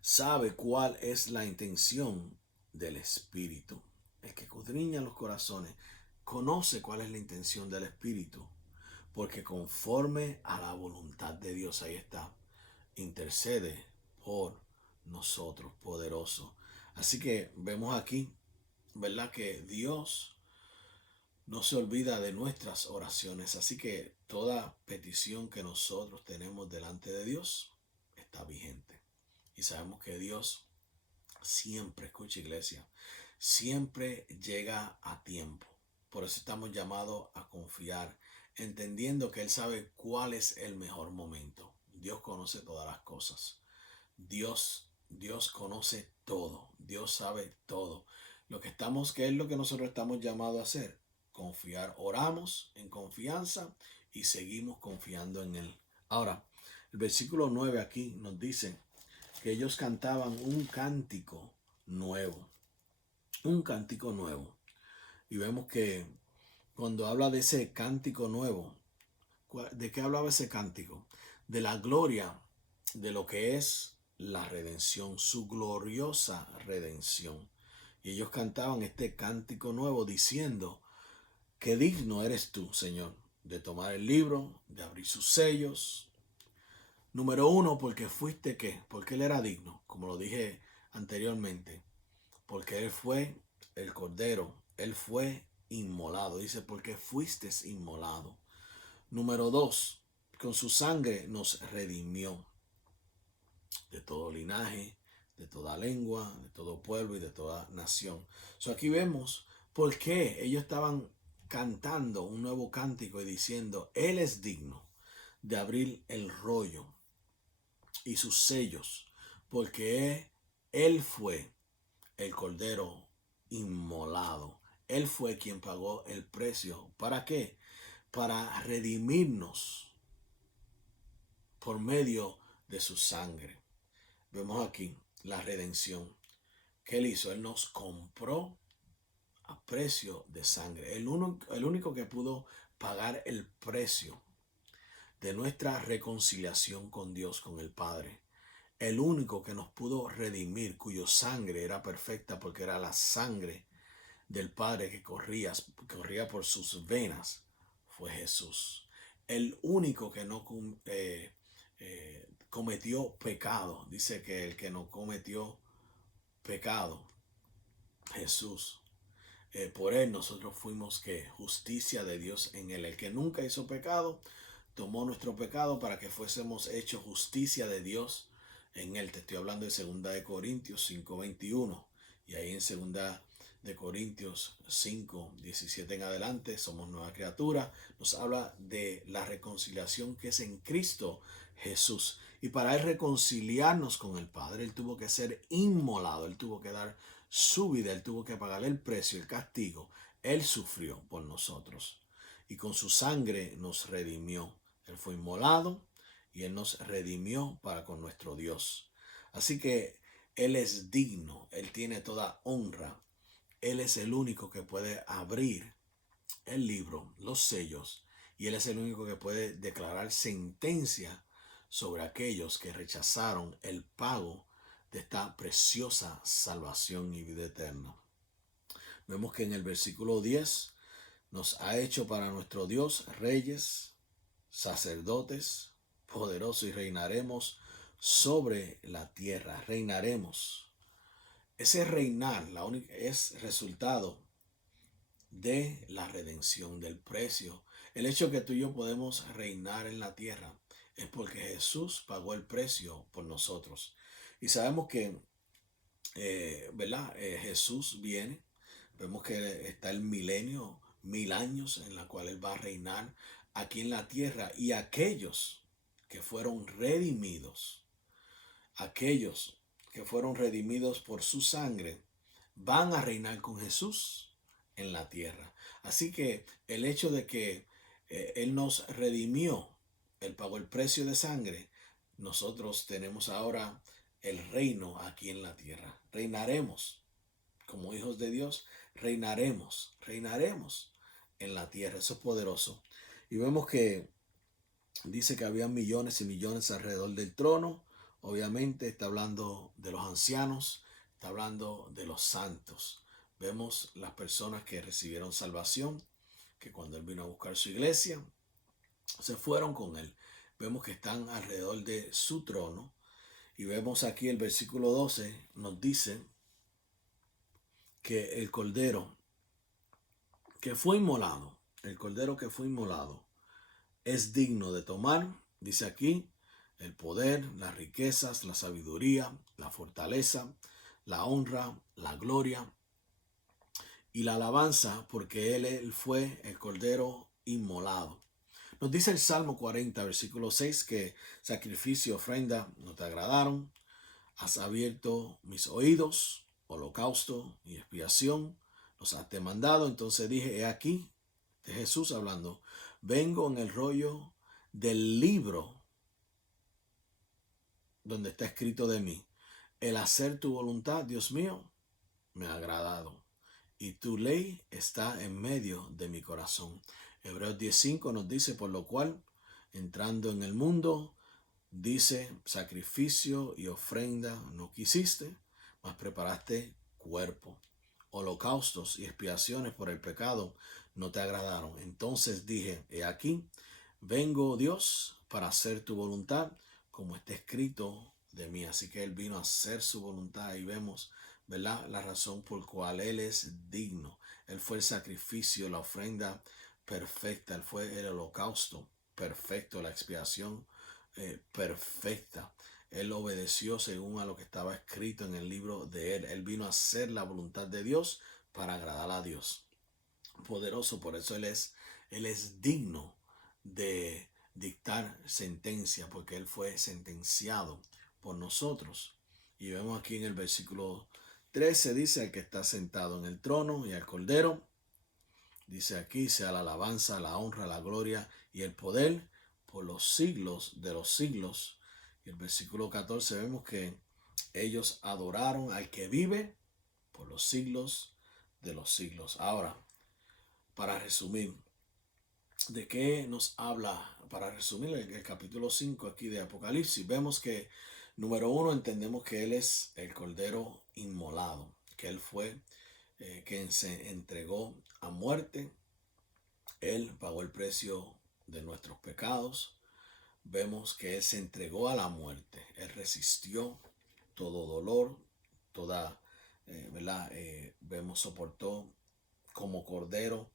Sabe cuál es la intención del Espíritu. El que escudriña los corazones conoce cuál es la intención del Espíritu, porque conforme a la voluntad de Dios, ahí está, intercede por nosotros, poderoso. Así que vemos aquí, ¿verdad? Que Dios no se olvida de nuestras oraciones. Así que toda petición que nosotros tenemos delante de Dios está vigente. Y sabemos que Dios siempre, escucha iglesia, siempre llega a tiempo. Por eso estamos llamados a confiar, entendiendo que Él sabe cuál es el mejor momento. Dios conoce todas las cosas. Dios conoce todo. Dios sabe todo. ¿Qué es lo que nosotros estamos llamados a hacer? Confiar. Oramos en confianza y seguimos confiando en Él. Ahora, el versículo 9 aquí nos dice que ellos cantaban un cántico nuevo. Un cántico nuevo. Y vemos que cuando habla de ese cántico nuevo, ¿de qué hablaba ese cántico? De la gloria de lo que es la redención, su gloriosa redención. Y ellos cantaban este cántico nuevo diciendo, qué digno eres tú, Señor, de tomar el libro, de abrir sus sellos. Número uno, porque fuiste qué, porque Él era digno, como lo dije anteriormente, porque Él fue el Cordero, Él fue inmolado. Dice, porque fuiste inmolado. Número dos, con su sangre nos redimió de todo linaje, de toda lengua, de todo pueblo y de toda nación. Aquí vemos por qué ellos estaban cantando un nuevo cántico y diciendo, Él es digno de abrir el rollo y sus sellos, porque Él fue el Cordero inmolado. Él fue quien pagó el precio. ¿Para qué? Para redimirnos por medio de su sangre. Vemos aquí la redención que Él hizo. Él nos compró a precio de sangre. El único que pudo pagar el precio de nuestra reconciliación con Dios, con el Padre. El único que nos pudo redimir, cuyo sangre era perfecta porque era la sangre del Padre que corría por sus venas, fue Jesús. El único que no cometió pecado. Dice que el que no cometió pecado, Jesús. Por Él nosotros fuimos que justicia de Dios en Él. El que nunca hizo pecado, tomó nuestro pecado para que fuésemos hechos justicia de Dios en Él. Te estoy hablando de 2 Corintios 5:21. Y ahí en 2 Corintios 5:17 en adelante, somos nueva criatura. Nos habla de la reconciliación que es en Cristo Jesús. Y para Él reconciliarnos con el Padre, Él tuvo que ser inmolado. Él tuvo que dar su vida. Él tuvo que pagar el precio, el castigo. Él sufrió por nosotros. Y con su sangre nos redimió. Él fue inmolado y Él nos redimió para con nuestro Dios. Así que Él es digno, Él tiene toda honra. Él es el único que puede abrir el libro, los sellos, y Él es el único que puede declarar sentencia sobre aquellos que rechazaron el pago de esta preciosa salvación y vida eterna. Vemos que en el versículo 10 nos ha hecho para nuestro Dios reyes, sacerdotes, poderosos, y reinaremos sobre la tierra. Reinaremos. Ese reinar es resultado de la redención, del precio. El hecho que tú y yo podemos reinar en la tierra es porque Jesús pagó el precio por nosotros. Y sabemos que, ¿verdad? Jesús viene. Vemos que está el milenio, 1000 años en la cual Él va a reinar aquí en la tierra. Y aquellos que fueron redimidos, aquellos que fueron redimidos por su sangre, van a reinar con Jesús en la tierra. Así que el hecho de que Él nos redimió, Él pagó el precio de sangre, nosotros tenemos ahora el reino aquí en la tierra. Reinaremos como hijos de Dios, reinaremos en la tierra. Eso es poderoso. Y vemos que dice que había millones y millones alrededor del trono. Obviamente está hablando de los ancianos, está hablando de los santos. Vemos las personas que recibieron salvación, que cuando Él vino a buscar su iglesia, se fueron con Él. Vemos que están alrededor de su trono. Y vemos aquí el versículo 12, nos dice que el cordero que fue inmolado, el cordero que fue inmolado, es digno de tomar, dice aquí, el poder, las riquezas, la sabiduría, la fortaleza, la honra, la gloria y la alabanza, porque Él fue el cordero inmolado. Nos dice el Salmo 40, versículo 6, que sacrificio y ofrenda no te agradaron, has abierto mis oídos, holocausto y expiación, los has demandado. Entonces dije, he aquí, de Jesús hablando, vengo en el rollo del libro donde está escrito de mí. El hacer tu voluntad, Dios mío, me ha agradado. y tu ley está en medio de mi corazón. Hebreos 10:5 nos dice, por lo cual, entrando en el mundo, dice, sacrificio y ofrenda no quisiste, mas preparaste cuerpo. Holocaustos y expiaciones por el pecado no te agradaron. Entonces dije, he aquí, vengo, Dios, para hacer tu voluntad, como está escrito de mí. Así que Él vino a hacer su voluntad y vemos, ¿verdad?, la razón por cual Él es digno. Él fue el sacrificio, la ofrenda perfecta. Él fue el holocausto perfecto, la expiación perfecta. Él obedeció según a lo que estaba escrito en el libro de Él. Él vino a hacer la voluntad de Dios para agradar a Dios. Poderoso, por eso Él es digno de dictar sentencia, porque Él fue sentenciado por nosotros. Y vemos aquí en el versículo 13, dice, al que está sentado en el trono y al Cordero, dice aquí, sea la alabanza, la honra, la gloria y el poder por los siglos de los siglos. Y el versículo 14 vemos que ellos adoraron al que vive por los siglos de los siglos. Ahora, para resumir, ¿de qué nos habla? Para resumir el capítulo 5 aquí de Apocalipsis, vemos que, número 1, entendemos que Él es el Cordero inmolado, que Él fue quien se entregó a muerte. Él pagó el precio de nuestros pecados. Vemos que Él se entregó a la muerte. Él resistió todo dolor, toda, ¿verdad? Vemos, soportó como cordero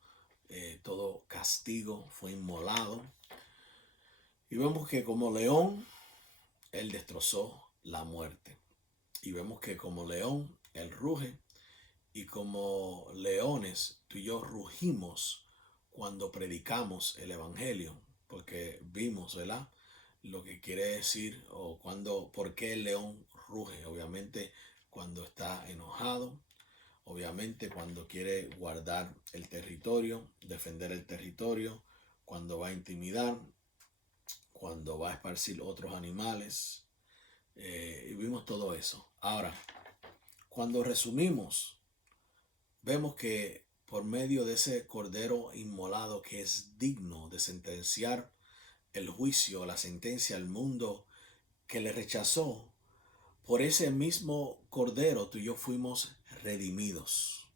todo castigo, fue inmolado. Y vemos que como león, Él destrozó la muerte. Y vemos que como león, Él ruge. Y como leones, tú y yo rugimos cuando predicamos el Evangelio. Porque vimos, ¿verdad?, lo que quiere decir o por qué el león ruge. Obviamente cuando está enojado, obviamente cuando quiere guardar el territorio, defender el territorio, cuando va a intimidar, cuando va a esparcir otros animales. Y vimos todo eso. Ahora, cuando resumimos, vemos que por medio de ese cordero inmolado que es digno de sentenciar el juicio, la sentencia al mundo que le rechazó, por ese mismo cordero tú y yo fuimos redimidos.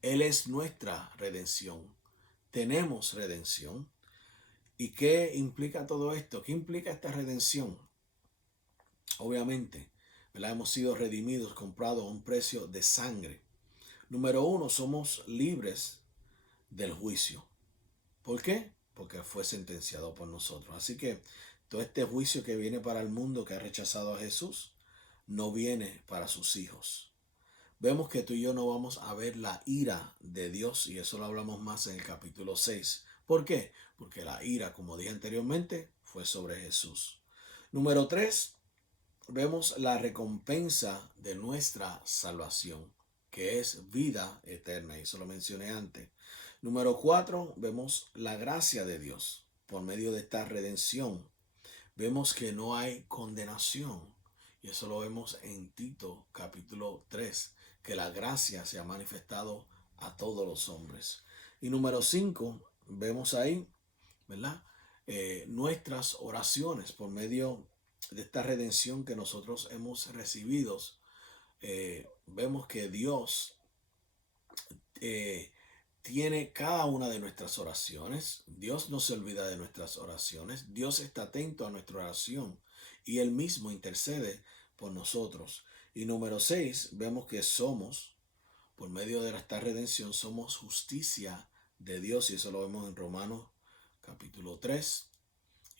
Él es nuestra redención. Tenemos redención. ¿Y qué implica todo esto? ¿Qué implica esta redención? Obviamente, ¿verdad?, hemos sido redimidos, comprados a un precio de sangre. Número 1, somos libres del juicio. ¿Por qué? Porque fue sentenciado por nosotros. Así que todo este juicio que viene para el mundo que ha rechazado a Jesús, no viene para sus hijos. Vemos que tú y yo no vamos a ver la ira de Dios, y eso lo hablamos más en el capítulo 6. ¿Por qué? Porque la ira, como dije anteriormente, fue sobre Jesús. Número 3, vemos la recompensa de nuestra salvación, que es vida eterna, y eso lo mencioné antes. Número 4, vemos la gracia de Dios por medio de esta redención. Vemos que no hay condenación, y eso lo vemos en Tito capítulo 3, que la gracia se ha manifestado a todos los hombres. Y número 5, vemos ahí, ¿verdad?, nuestras oraciones por medio de esta redención que nosotros hemos recibido. Vemos que Dios tiene cada una de nuestras oraciones. Dios no se olvida de nuestras oraciones. Dios está atento a nuestra oración y Él mismo intercede por nosotros. Y número 6, vemos que somos, por medio de esta redención, somos justicia de Dios, y eso lo vemos en Romanos capítulo 3,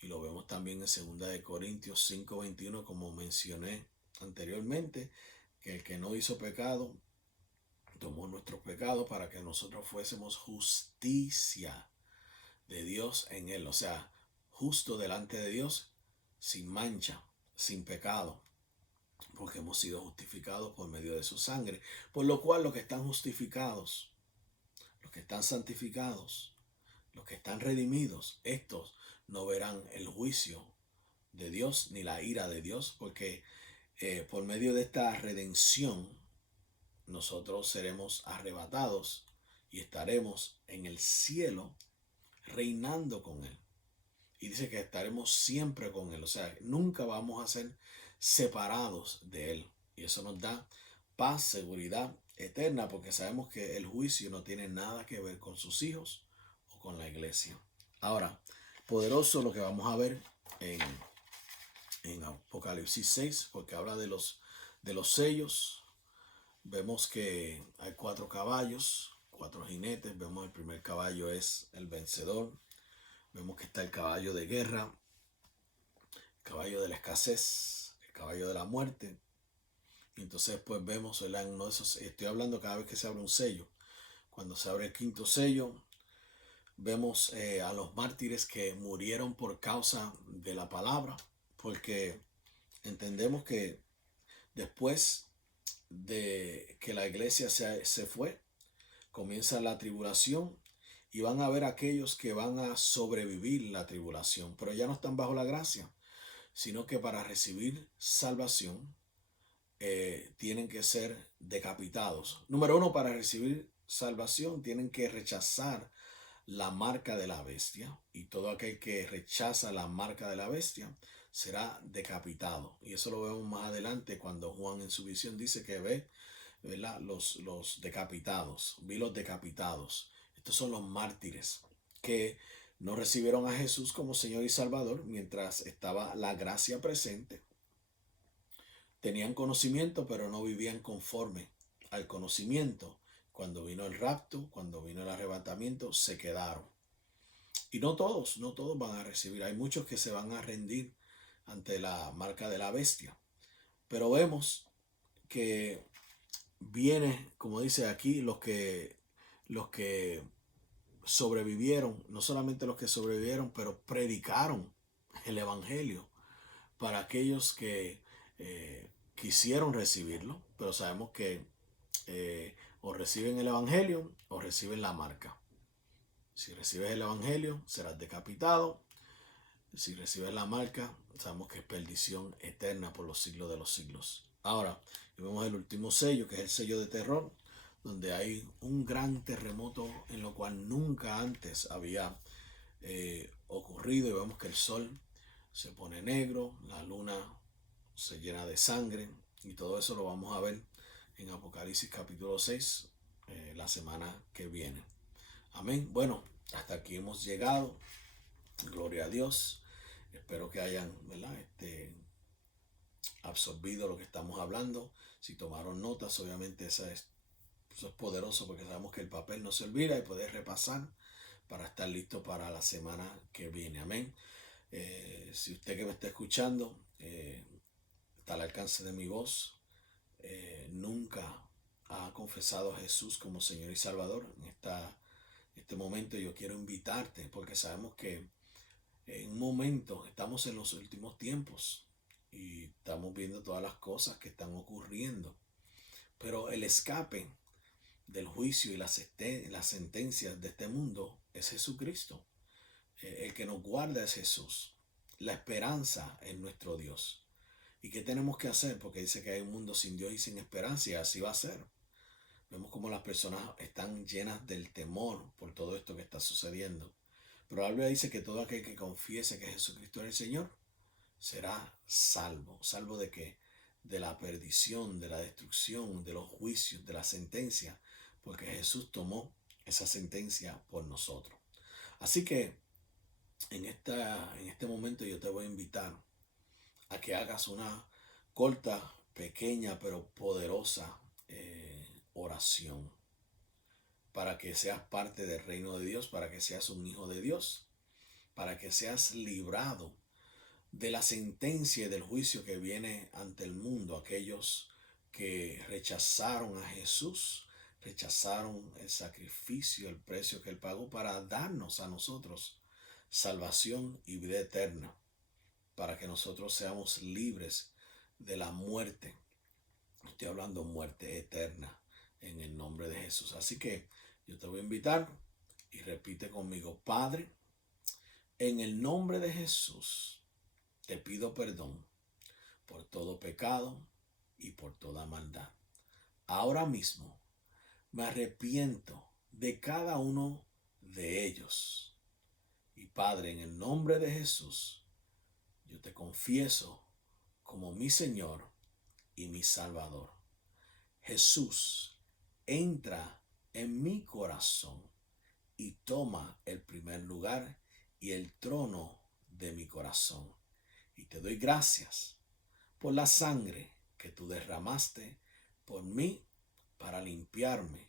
y lo vemos también en 2 de Corintios 5:21, como mencioné anteriormente, que el que no hizo pecado tomó nuestros pecados para que nosotros fuésemos justicia de Dios en Él. O sea, justo delante de Dios, sin mancha, sin pecado, porque hemos sido justificados por medio de su sangre. Por lo cual los que están justificados, los que están santificados, los que están redimidos, estos no verán el juicio de Dios ni la ira de Dios, porque por medio de esta redención nosotros seremos arrebatados y estaremos en el cielo reinando con Él. Y dice que estaremos siempre con Él. O sea, nunca vamos a ser separados de Él. Y eso nos da paz, seguridad eterna, porque sabemos que el juicio no tiene nada que ver con sus hijos o con la iglesia. Ahora, poderoso lo que vamos a ver en Apocalipsis 6, porque habla de los sellos. Vemos que hay 4 caballos, 4 jinetes. Vemos el primer caballo es el vencedor. Vemos que está el caballo de guerra, el caballo de la escasez, el caballo de la muerte. Y entonces pues vemos, ¿verdad? En uno de esos, estoy hablando cada vez que se abre un sello. Cuando se abre el 5.º sello, vemos a los mártires que murieron por causa de la palabra, porque entendemos que después de que la iglesia se fue, comienza la tribulación y van a haber aquellos que van a sobrevivir la tribulación, pero ya no están bajo la gracia, sino que para recibir salvación tienen que ser decapitados. Número 1, para recibir salvación tienen que rechazar la marca de la bestia, y todo aquel que rechaza la marca de la bestia será decapitado. Y eso lo vemos más adelante cuando Juan en su visión dice que ve, ¿verdad?, los decapitados. Vi los decapitados. Estos son los mártires que no recibieron a Jesús como Señor y Salvador mientras estaba la gracia presente. Tenían conocimiento, pero no vivían conforme al conocimiento. Cuando vino el rapto, cuando vino el arrebatamiento, se quedaron. Y no todos van a recibir. Hay muchos que se van a rendir ante la marca de la bestia. Pero vemos que viene, como dice aquí, los que sobrevivieron, no solamente los que sobrevivieron, pero predicaron el evangelio para aquellos que quisieron recibirlo, pero sabemos que o reciben el evangelio o reciben la marca. Si recibes el evangelio, serás decapitado. Si recibes la marca, sabemos que es perdición eterna por los siglos de los siglos. Ahora, vemos el último sello, que es el sello de terror, donde hay un gran terremoto en lo cual nunca antes había ocurrido, y vemos que el sol se pone negro, la luna se llena de sangre, y todo eso lo vamos a ver en Apocalipsis capítulo 6 la semana que viene. Amén. Bueno, hasta aquí hemos llegado. Gloria a Dios. Espero que hayan, ¿verdad?, absorbido lo que estamos hablando. Si tomaron notas, obviamente eso es poderoso, porque sabemos que el papel no se olvida y puedes repasar para estar listo para la semana que viene. Amén. Si usted que me está escuchando está al alcance de mi voz, nunca ha confesado a Jesús como Señor y Salvador, en este momento yo quiero invitarte, porque sabemos que en un momento estamos en los últimos tiempos y estamos viendo todas las cosas que están ocurriendo, pero el escape del juicio y las sentencias de este mundo es Jesucristo. El que nos guarda es Jesús. La esperanza es nuestro Dios. ¿Y qué tenemos que hacer? Porque dice que hay un mundo sin Dios y sin esperanza, y así va a ser. Vemos como las personas están llenas del temor por todo esto que está sucediendo. Pero la Biblia dice que todo aquel que confiese que Jesucristo es el Señor será salvo. ¿Salvo de qué? De la perdición, de la destrucción, de los juicios, de la sentencia, porque Jesús tomó esa sentencia por nosotros. Así que en este momento yo te voy a invitar a que hagas una corta, pequeña, pero poderosa oración, para que seas parte del reino de Dios, para que seas un hijo de Dios, para que seas librado de la sentencia y del juicio que viene ante el mundo, aquellos que rechazaron a Jesús, rechazaron el sacrificio, el precio que Él pagó para darnos a nosotros salvación y vida eterna, para que nosotros seamos libres de la muerte. Estoy hablando muerte eterna en el nombre de Jesús. Así que yo te voy a invitar y repite conmigo: Padre, en el nombre de Jesús, te pido perdón por todo pecado y por toda maldad. ahora mismo me arrepiento de cada uno de ellos. Y Padre, en el nombre de Jesús, yo te confieso como mi Señor y mi Salvador. Jesús, entra en mi corazón y toma el primer lugar y el trono de mi corazón. Y te doy gracias por la sangre que tú derramaste por mí para limpiarme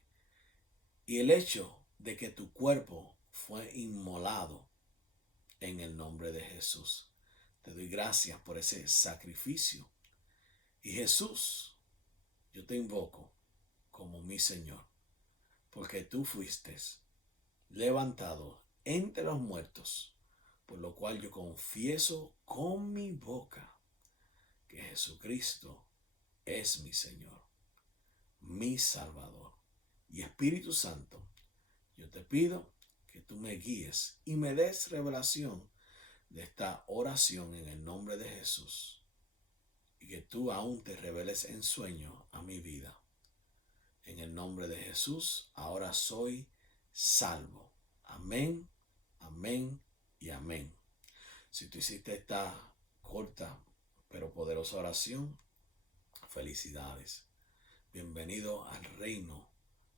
y el hecho de que tu cuerpo fue inmolado en el nombre de Jesús. Te doy gracias por ese sacrificio. Y Jesús, yo te invoco como mi Señor, porque tú fuiste levantado entre los muertos, por lo cual yo confieso con mi boca que Jesucristo es mi Señor, mi Salvador. Y Espíritu Santo, yo te pido que tú me guíes y me des revelación de esta oración en el nombre de Jesús, y que tú aún te reveles en sueño a mi vida. En el nombre de Jesús, ahora soy salvo. Amén, amén y amén. Si tú hiciste esta corta pero poderosa oración, felicidades. Bienvenido al reino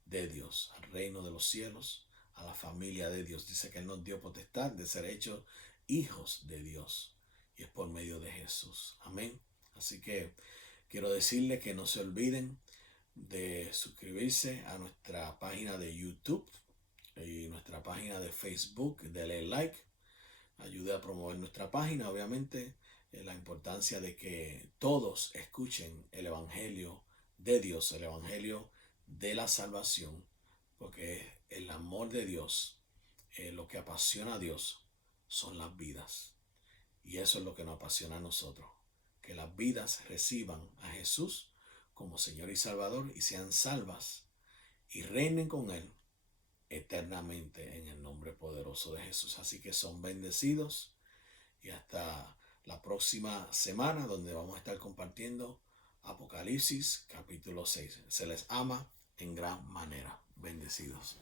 de Dios, al reino de los cielos, a la familia de Dios. Dice que Él nos dio potestad de ser hechos hijos de Dios, y es por medio de Jesús. Amén. Así que quiero decirles que no se olviden de suscribirse a nuestra página de YouTube y nuestra página de Facebook. Denle like, ayude a promover nuestra página. Obviamente, la importancia de que todos escuchen el Evangelio de Dios, el Evangelio de la salvación, porque el amor de Dios, lo que apasiona a Dios son las vidas. Y eso es lo que nos apasiona a nosotros, que las vidas reciban a Jesús como Señor y Salvador y sean salvas y reinen con Él eternamente en el nombre poderoso de Jesús. Así que son bendecidos y hasta la próxima semana, donde vamos a estar compartiendo Apocalipsis capítulo 6. Se les ama en gran manera. Bendecidos.